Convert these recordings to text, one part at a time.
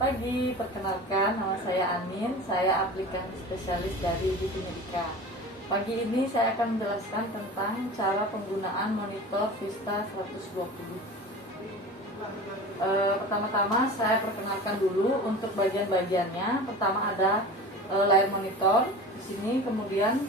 pagi, perkenalkan nama saya Amin, saya aplikasi spesialis dari Divy Medica. Pagi ini saya akan menjelaskan tentang cara penggunaan monitor Vista 120. Pertama-tama saya perkenalkan dulu untuk bagian-bagiannya. Pertama ada layar monitor di sini, kemudian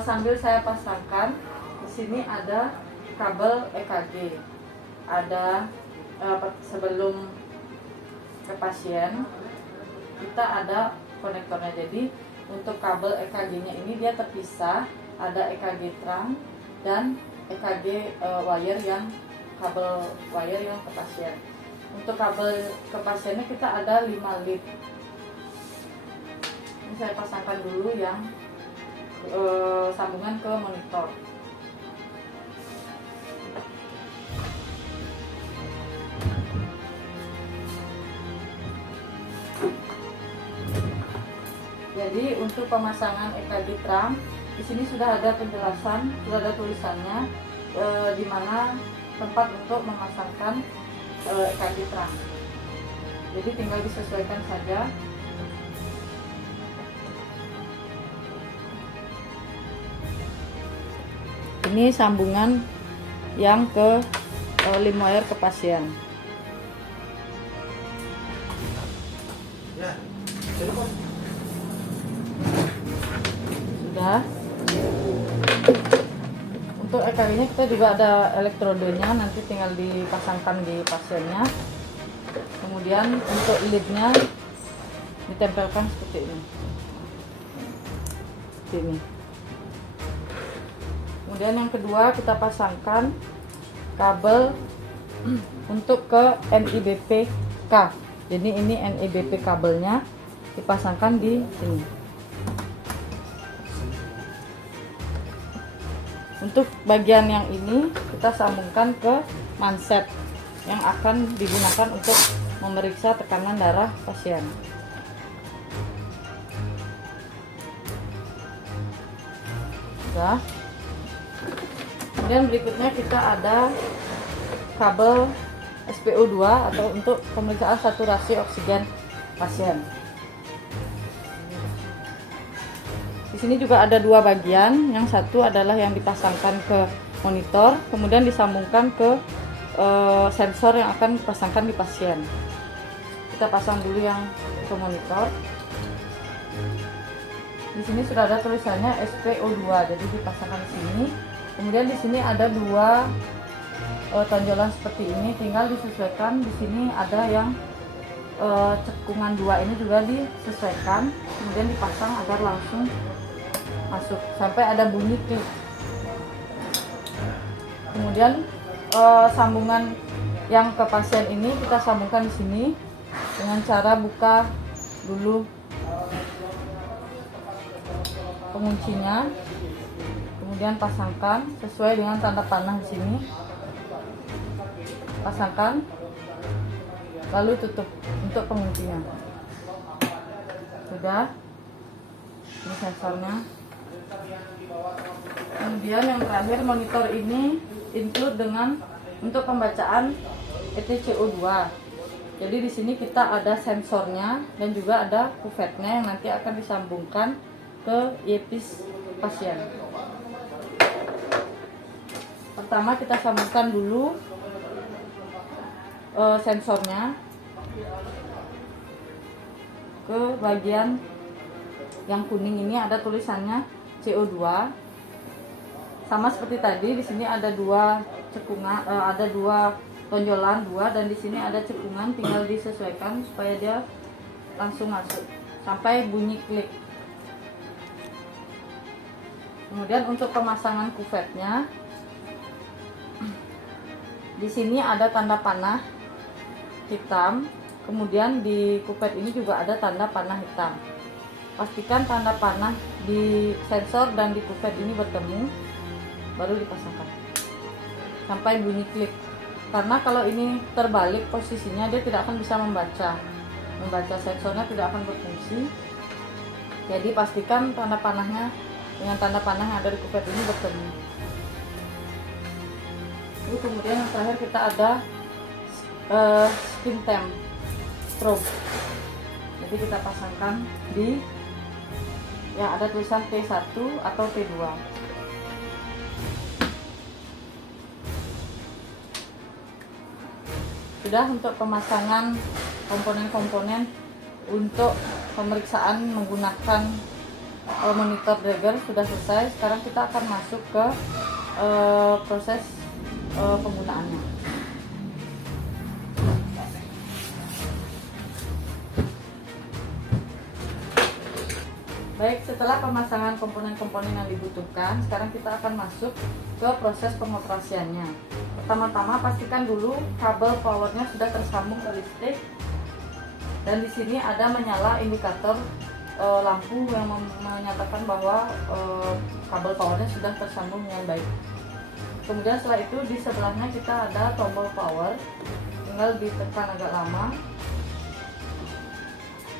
sambil saya pasangkan di sini ada kabel EKG. Ada sebelum ke pasien kita ada konektornya, jadi untuk kabel EKG-nya ini dia terpisah, ada EKG terang dan EKG wire yang kabel wire yang ke pasien. Untuk kabel ke pasiennya kita ada 5 lead. Ini saya pasangkan dulu yang sambungan ke monitor. Jadi untuk pemasangan EKG terang di sini sudah ada penjelasan, sudah ada tulisannya di mana tempat untuk memasangkan EKG terang. Jadi tinggal disesuaikan saja. Ini sambungan yang ke lim wire ke pasien. Sudah. Untuk EKG-nya kita juga ada elektrodenya, nanti tinggal dipasangkan di pasiennya. Kemudian untuk lead-nya ditempelkan seperti ini. Kemudian yang kedua kita pasangkan kabel untuk ke NIBP-K. Jadi ini NIBP kabelnya dipasangkan di sini. Untuk bagian yang ini kita sambungkan ke manset yang akan digunakan untuk memeriksa tekanan darah pasien. Sudah. Kemudian berikutnya kita ada kabel SpO2 atau untuk pemeriksaan saturasi oksigen pasien. Di sini juga ada dua bagian. Yang satu adalah yang dipasangkan ke monitor, kemudian disambungkan ke sensor yang akan dipasangkan di pasien. Kita pasang dulu yang ke monitor. Di sini sudah ada tulisannya SpO2, jadi dipasangkan di sini. Kemudian di sini ada dua tonjolan seperti ini, tinggal disesuaikan. Di sini ada yang cekungan dua ini juga disesuaikan, kemudian dipasang agar langsung masuk sampai ada bunyi klik. Kemudian sambungan yang ke pasien ini kita sambungkan di sini dengan cara buka dulu penguncinya, kemudian pasangkan sesuai dengan tanda panah di sini. Pasangkan, lalu tutup untuk penguncinya. Sudah. Ini sensornya. Kemudian yang terakhir, monitor ini include dengan untuk pembacaan ETCO2. Jadi di sini kita ada sensornya dan juga ada kuvetnya yang nanti akan disambungkan ke earpiece pasien. Pertama kita sambungkan dulu sensornya ke bagian yang kuning ini, ada tulisannya CO2. Sama seperti tadi, di sini ada dua cekungan, ada dua tonjolan dua, dan di sini ada cekungan, tinggal disesuaikan supaya dia langsung masuk sampai bunyi klik. Kemudian untuk pemasangan kuvetnya, di sini ada tanda panah hitam, kemudian di kuvet ini juga ada tanda panah hitam. Pastikan tanda panah di sensor dan di kuvet ini bertemu, baru dipasangkan sampai bunyi klik. Karena kalau ini terbalik posisinya, dia tidak akan bisa membaca sensornya, tidak akan berfungsi. Jadi pastikan tanda panahnya dengan tanda panah yang ada di kuvet ini bertemu. Lalu kemudian yang terakhir kita ada skin temp. strobe. Jadi kita pasangkan di yang ada tulisan T1 atau T2. Sudah untuk pemasangan komponen-komponen untuk pemeriksaan menggunakan monitor Dräger sudah selesai. Sekarang kita akan masuk ke proses penggunaannya. Baik, setelah pemasangan komponen-komponen yang dibutuhkan, sekarang kita akan masuk ke proses pengoperasiannya. Pertama-tama pastikan dulu kabel powernya sudah tersambung ke listrik, dan di sini ada menyala indikator lampu yang menyatakan bahwa kabel powernya sudah tersambung dengan baik. Kemudian setelah itu di sebelahnya kita ada tombol power, tinggal ditekan agak lama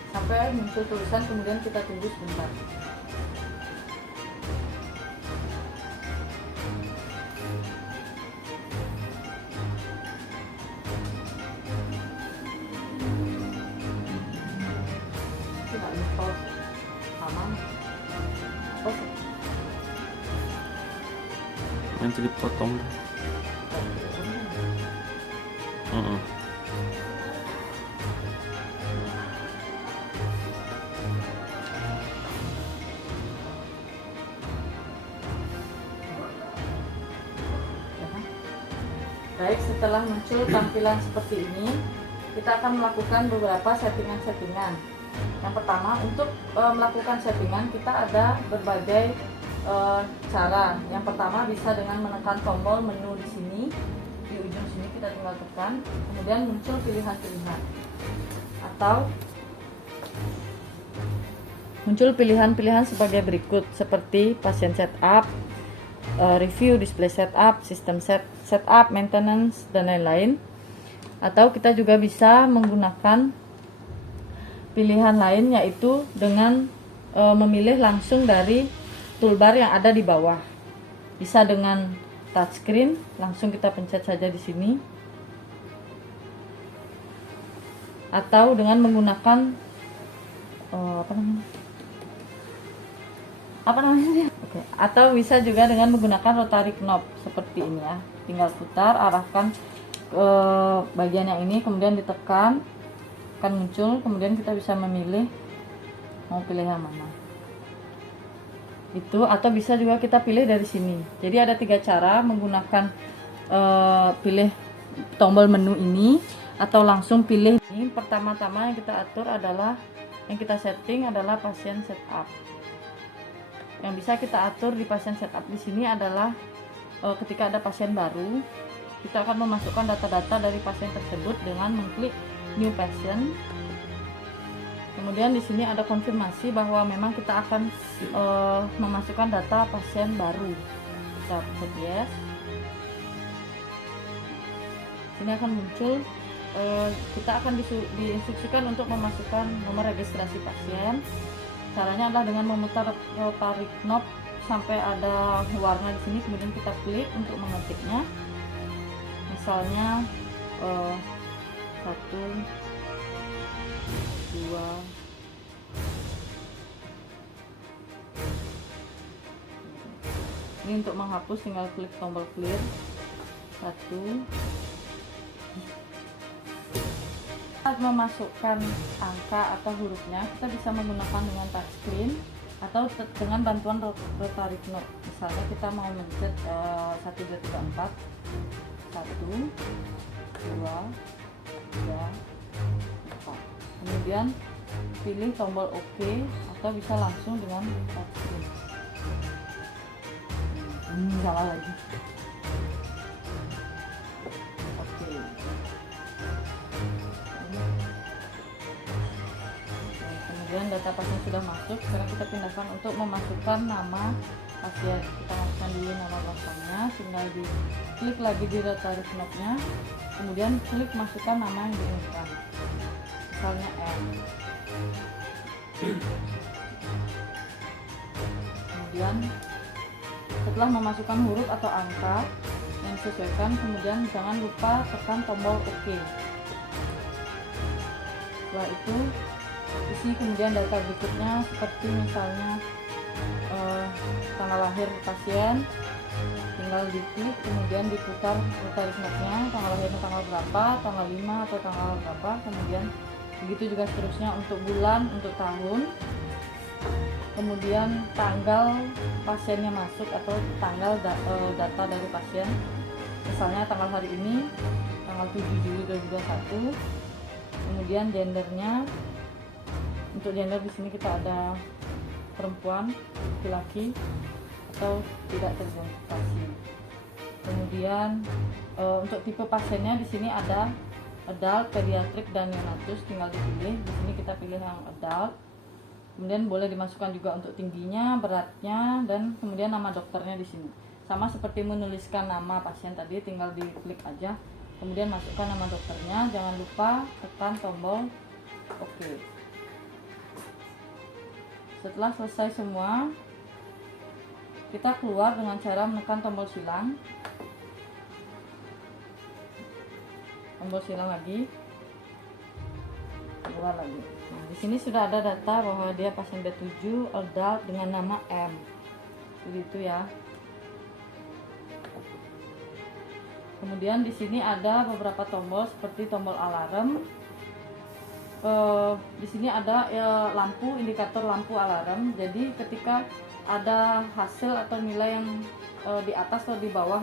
sampai muncul tulisan, kemudian kita tunggu sebentar. Tidak info aman. Nanti dipotong. Baik, setelah muncul tampilan seperti ini, kita akan melakukan beberapa settingan-settingan. Yang pertama, untuk melakukan settingan kita ada berbagai cara. Yang pertama bisa dengan menekan tombol menu di sini, di ujung sini kita tinggal tekan, kemudian muncul pilihan-pilihan. Atau muncul pilihan-pilihan sebagai berikut, seperti pasien setup, review, display setup, sistem setup, maintenance, dan lain-lain. Atau kita juga bisa menggunakan pilihan lain, yaitu dengan memilih langsung dari toolbar yang ada di bawah. Bisa dengan touchscreen, langsung kita pencet saja di sini. Atau dengan menggunakan apa namanya? Oke. Atau bisa juga dengan menggunakan rotary knob seperti ini ya. Tinggal putar, arahkan ke bagian yang ini, kemudian ditekan, akan muncul, kemudian kita bisa memilih mau pilih yang mana. Itu, atau bisa juga kita pilih dari sini. Jadi ada 3 cara menggunakan pilih tombol menu ini, atau langsung pilih ini. Pertama-tama yang kita atur adalah, yang kita setting adalah pasien setup. Yang bisa kita atur di pasien setup di sini adalah ketika ada pasien baru, kita akan memasukkan data-data dari pasien tersebut dengan mengklik new patient. Kemudian di sini ada konfirmasi bahwa memang kita akan memasukkan data pasien baru. Kita pencet yes. Sini akan muncul, kita akan diinstruksikan untuk memasukkan nomor registrasi pasien. Caranya adalah dengan memutar rotary knob sampai ada warna di sini, kemudian kita klik untuk mengetiknya. Misalnya 1, 2, ini untuk menghapus tinggal klik tombol clear. 1. Saat memasukkan angka atau hurufnya, kita bisa menggunakan dengan touchscreen atau dengan bantuan rotary knob. Misalnya kita mau mencet 1, 2, 3, 4, 1, 2, 3, 4. Kemudian pilih tombol OK, atau bisa langsung dengan touchscreen. Salah lagi. Oke. Kemudian data pasien sudah masuk. Sekarang kita pindahkan untuk memasukkan nama pasien. Kita masukkan dulu nama lengkapnya, tinggal diklik lagi di rotary knob-nya, kemudian klik masukkan nama yang diinginkan, misalnya M. Kemudian setelah memasukkan huruf atau angka yang disesuaikan, kemudian jangan lupa tekan tombol OK. Setelah itu isi kemudian data berikutnya seperti misalnya tanggal lahir pasien, tinggal diklik kemudian diputar rotary knob-nya, tanggal lahirnya tanggal berapa, tanggal 5 atau tanggal berapa, kemudian begitu juga seterusnya untuk bulan, untuk tahun, kemudian tanggal pasiennya masuk atau tanggal data dari pasien, misalnya tanggal hari ini tanggal 7 Juli 2021, kemudian gendernya. Untuk gender di sini kita ada perempuan, laki-laki atau tidak teridentifikasi. Kemudian untuk tipe pasiennya di sini ada adult, pediatrik dan neonatus, tinggal dipilih. Di sini kita pilih yang adult. Kemudian boleh dimasukkan juga untuk tingginya, beratnya, dan kemudian nama dokternya di sini. Sama seperti menuliskan nama pasien tadi, tinggal diklik aja. Kemudian masukkan nama dokternya. Jangan lupa tekan tombol OK. Setelah selesai semua, kita keluar dengan cara menekan tombol silang. Tombol silang lagi, keluar lagi. Nah, di sini sudah ada data bahwa dia pasien B7 adult dengan nama M. Begitu ya. Kemudian di sini ada beberapa tombol seperti tombol alarm. Di sini ada lampu, indikator lampu alarm. Jadi ketika ada hasil atau nilai yang di atas atau di bawah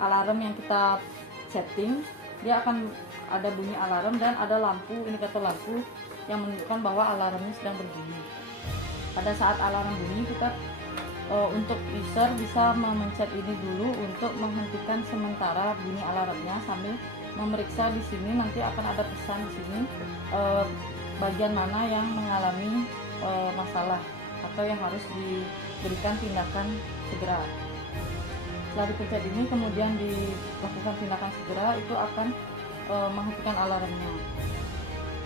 alarm yang kita setting, dia akan ada bunyi alarm dan ada lampu, indikator lampu yang menunjukkan bahwa alarmnya sedang berbunyi. Pada saat alarm bunyi, kita untuk user bisa memencet ini dulu untuk menghentikan sementara bunyi alarmnya sambil memeriksa. Di sini nanti akan ada pesan di sini bagian mana yang mengalami masalah atau yang harus diberikan tindakan segera. Setelah dipencet ini kemudian dilakukan tindakan segera, itu akan menghentikan alarmnya.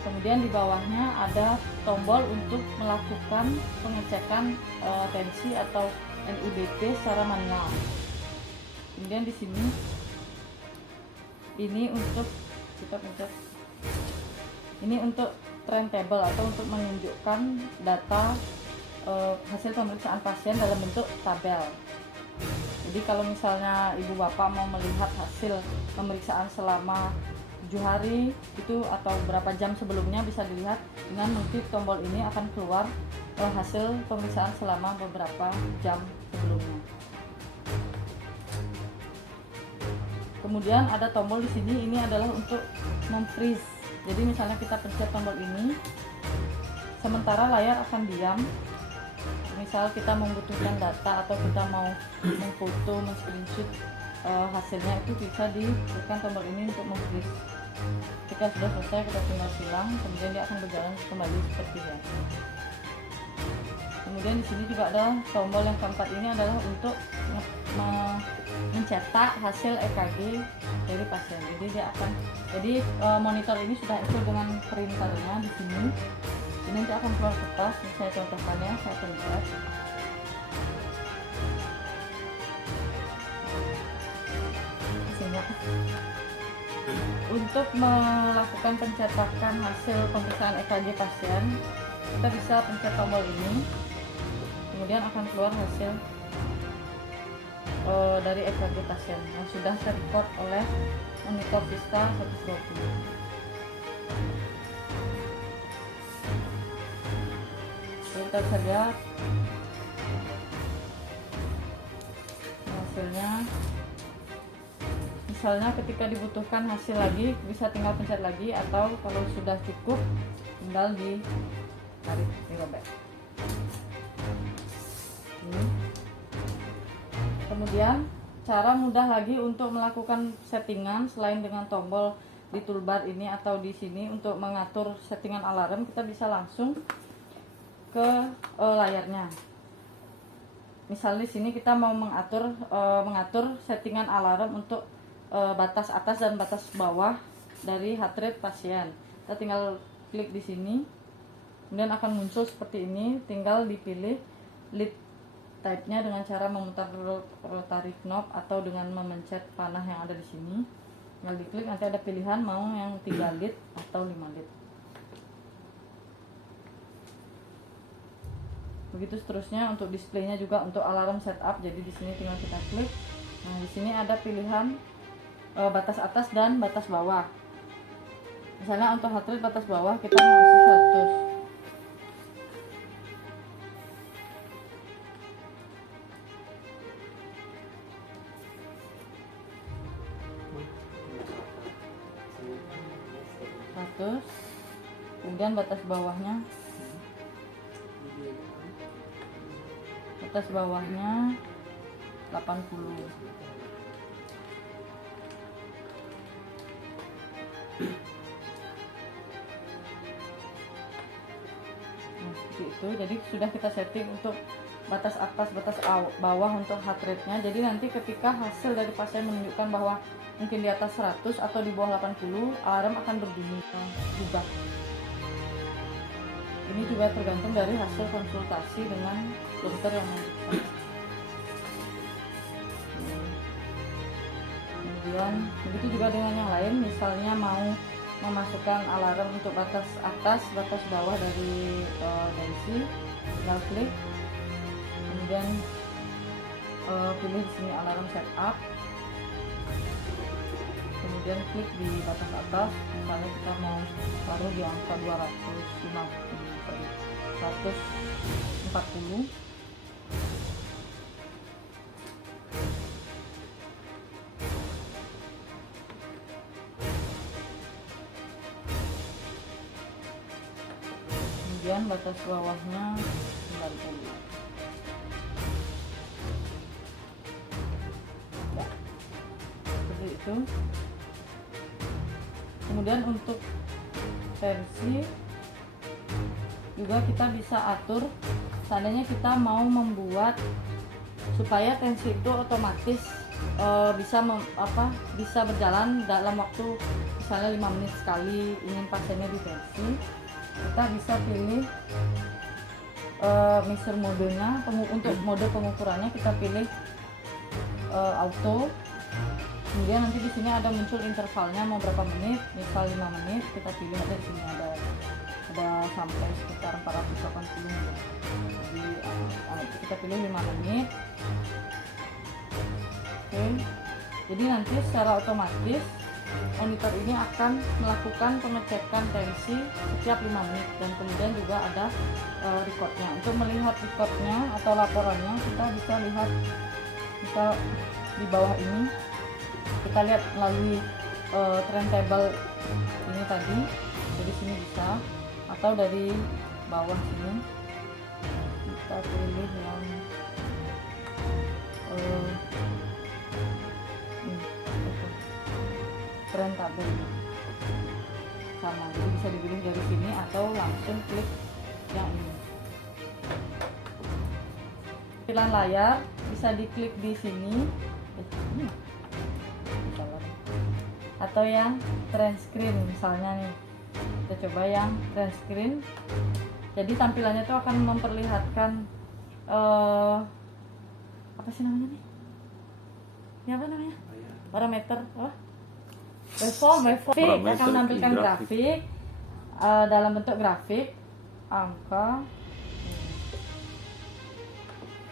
Kemudian di bawahnya ada tombol untuk melakukan pengecekan tensi atau NIBP secara manual. Kemudian di sini ini untuk kita pencet, ini untuk trend table atau untuk menunjukkan data hasil pemeriksaan pasien dalam bentuk tabel. Jadi kalau misalnya ibu bapak mau melihat hasil pemeriksaan selama 7 hari itu atau berapa jam sebelumnya, bisa dilihat dengan mengklik tombol ini akan keluar hasil pemeriksaan selama beberapa jam sebelumnya. Kemudian ada tombol di sini, ini adalah untuk memfreeze. Jadi misalnya kita pencet tombol ini, sementara layar akan diam. Misal kita membutuhkan data atau kita mau memfoto, men-screenshot hasilnya, itu bisa ditekan tombol ini untuk memfreeze. Ketika sudah selesai kita tinggal silang, kemudian dia akan berjalan kembali seperti biasa. Kemudian di sini juga ada tombol yang keempat, ini adalah untuk mencetak hasil EKG dari pasien. Jadi monitor ini sudah include dengan printernya di sini. Ini nanti akan keluar kertas. Saya contohkannya, saya pencet. Untuk melakukan pencetakan hasil pemeriksaan EKG pasien, kita bisa pencet tombol ini, kemudian akan keluar hasil dari EKG pasien yang sudah terrecord oleh monitor Vista 120. Kita bisa lihat hasilnya. Misalnya ketika dibutuhkan hasil lagi, bisa tinggal pencet lagi, atau kalau sudah cukup tinggal ditarik back. Kemudian cara mudah lagi untuk melakukan settingan selain dengan tombol di toolbar ini atau di sini untuk mengatur settingan alarm, kita bisa langsung ke layarnya. Misalnya di sini kita mau mengatur settingan alarm untuk batas atas dan batas bawah dari heart rate pasien. Kita tinggal klik di sini, kemudian akan muncul seperti ini. Tinggal dipilih lead type-nya dengan cara memutar rotary knob atau dengan memencet panah yang ada di sini. Tinggal diklik, nanti ada pilihan mau yang 3 lead atau 5 lead. Begitu seterusnya untuk displaynya juga untuk alarm setup. Jadi di sini tinggal kita klik. Nah, di sini ada pilihan batas atas dan batas bawah. Misalnya untuk heart rate batas bawah kita mau isi 100. Kemudian batas bawahnya 80. Nah, seperti itu. Jadi sudah kita setting untuk batas atas, batas bawah untuk heart rate-nya. Jadi nanti ketika hasil dari pasien menunjukkan bahwa mungkin di atas 100 atau di bawah 80, alarm akan berbunyi juga. Ini juga tergantung dari hasil konsultasi dengan dokter yang memeriksa. Kemudian begitu juga dengan yang lain, misalnya mau memasukkan alarm untuk batas atas, batas bawah dari tensi, tinggal klik, kemudian pilih di sini alarm setup, kemudian klik di batas atas. Misalnya kita mau taruh di angka 140. Kemudian batas bawahnya 90. Ya, seperti itu. Kemudian untuk tensi juga kita bisa atur. Seandainya kita mau membuat supaya tensi itu otomatis bisa berjalan dalam waktu misalnya 5 menit sekali, ingin pasiennya ditensi, kita bisa pilih measure modenya. Untuk mode pengukurannya kita pilih auto. Kemudian nanti di sini ada muncul intervalnya mau berapa menit, misal 5 menit, kita pilih ada di sini ada sampai sekitar 480 menit. Jadi kita pilih 5 menit. Oke. Jadi nanti secara otomatis monitor ini akan melakukan pengecekan tensi setiap 5 menit, dan kemudian juga ada recordnya. Untuk melihat recordnya atau laporannya kita bisa lihat di bawah ini. Kita lihat melalui turntable ini tadi, dari sini bisa, atau dari bawah sini kita pilih yang turntable sama. Jadi bisa dipilih dari sini atau langsung klik yang ini. Tampilan layar bisa diklik di sini. Atau yang transcreen misalnya nih, kita coba yang transcreen. Jadi tampilannya itu akan memperlihatkan apa sih namanya nih? Ya apa namanya? Parameter waveform akan menampilkan grafik dalam bentuk grafik angka.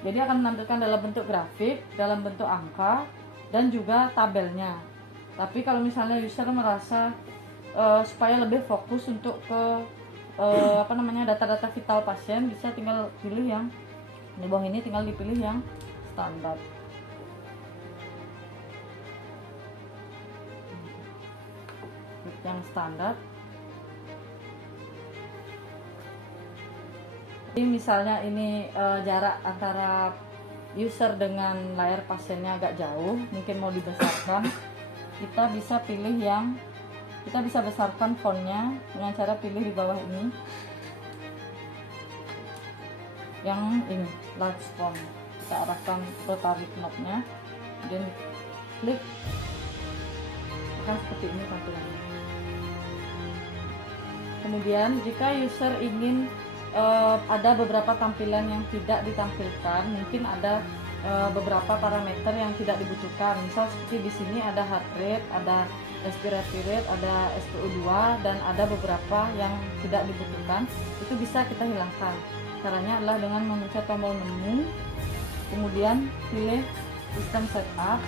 Jadi akan menampilkan dalam bentuk grafik, dalam bentuk angka, dan juga tabelnya. Tapi kalau misalnya user merasa supaya lebih fokus untuk ke data-data vital pasien, bisa tinggal pilih yang di bawah ini, tinggal dipilih yang standar. Yang standar. Jadi misalnya ini jarak antara user dengan layar pasiennya agak jauh, mungkin mau dibesarkan. Kita bisa pilih kita bisa besarkan fontnya dengan cara pilih di bawah ini, yang ini large font. Kita arahkan rotary knob-nya, kemudian klik, akan seperti ini tampilannya. Kemudian jika user ingin ada beberapa tampilan yang tidak ditampilkan, mungkin ada beberapa parameter yang tidak dibutuhkan. Misal seperti di sini ada heart rate, ada respiratory rate, ada SpO2, dan ada beberapa yang tidak dibutuhkan. Itu bisa kita hilangkan. Caranya adalah dengan memencet tombol menu, kemudian pilih sistem setup,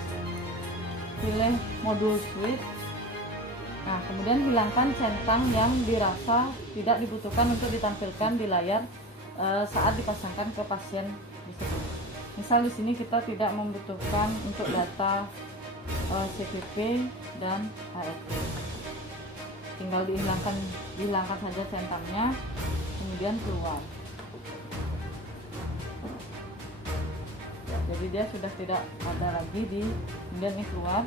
pilih modul switch. Nah, kemudian hilangkan centang yang dirasa tidak dibutuhkan untuk ditampilkan di layar saat dipasangkan ke pasien tersebut. Misal di sini kita tidak membutuhkan untuk data CPP dan HRT. Tinggal dihilangkan saja centangnya, kemudian keluar. Jadi dia sudah tidak ada lagi kemudian ini keluar.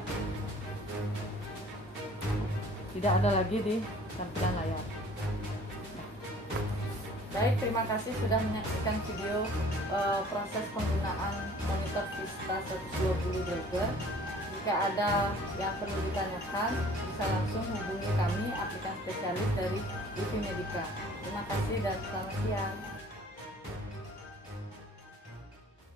Tidak ada lagi di tampilan layar. Baik, terima kasih sudah menyaksikan video proses penggunaan monitor Vista 120 Degger. Jika ada yang perlu ditanyakan, bisa langsung hubungi kami, aplikan spesialis dari Livi Medica. Terima kasih dan selamat siang.